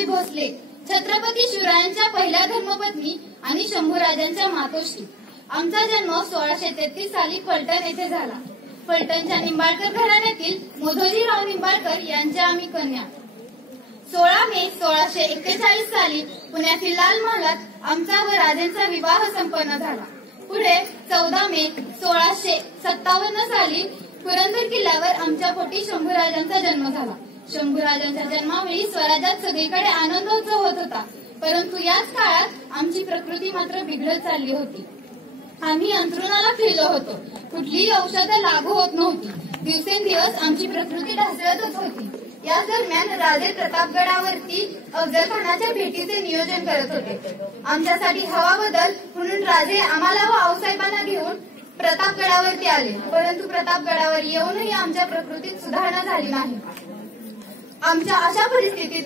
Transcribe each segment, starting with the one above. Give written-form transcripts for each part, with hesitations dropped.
शहाजी भोसले छत्रपती शिवरायांच्या पहिल्या धर्मपत्नी आणि शंभूराजांच्या मातोश्री। आमचा जन्म 1633 साली फलटण येथे झाला। फलटणच्या निंबाळकर घराण्यातील मोधोजीराव निंबाळकर यांच्या आम्ही कन्या। 16 मे 1641 साली पुण्यातील लाल महालात आमचा व राजेंचा विवाह संपन्न झाला। पुढे 14 मे 1657 साली पुरंदर किल्ल्यावर आमच्या पोटी शंभूराजांचा जन्म झाला। शंभूराजांच्या जन्मावेळी स्वराज्यात सगळीकडे आनंदोत्सव होत होता, परंतु याच काळात आमची प्रकृती मात्र बिघडत चालली होती। आम्ही अंथरुणाला खिळलो होतो, कुठलीही औषधं लागू होत नव्हती। दिवसेंदिवस आमची प्रकृती ढासळतच होती। या दरम्यान राजे प्रतापगडावरती अफजलखानाच्या भेटीचे नियोजन करत होते। आमच्यासाठी हवा बदल म्हणून राजे आम्हाला व आऊसाहेबांना घेऊन प्रतापगडावरती आले, परंतु प्रतापगडावर येऊनही आमच्या प्रकृतीत सुधारणा झाली नाही। आमच्या अशा परिस्थितीत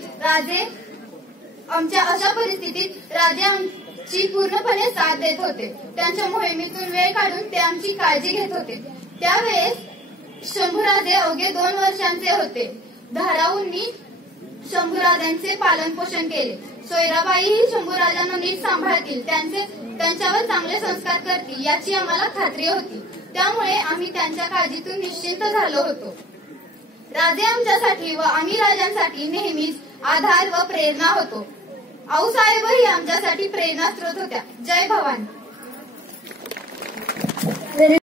राजे आमची पूर्णपणे साथ देत होते। त्यांच्या मोहिमेतून वेळ काढून ते आमची काळजी घेत होते। त्यावेळेस शंभूराजे अवघे 2 वर्षांचे होते। धाराऊंनी शंभूराजांचे पालन पोषण केले। सोयराबाईही शंभूराजांना नीट सांभाळतील, त्यांच्यावर चांगले संस्कार करतील याची आम्हाला खात्री होती। त्यामुळे आम्ही त्यांच्या काळजीतून निश्चिंत झालो होतो। राजे आमच्यासाठी व आम्ही राजांसाठी नेहमीच आधार व प्रेरणा होतो। आऊसाहेबही आमच्यासाठी प्रेरणा स्रोत होत्या। जय भवानी।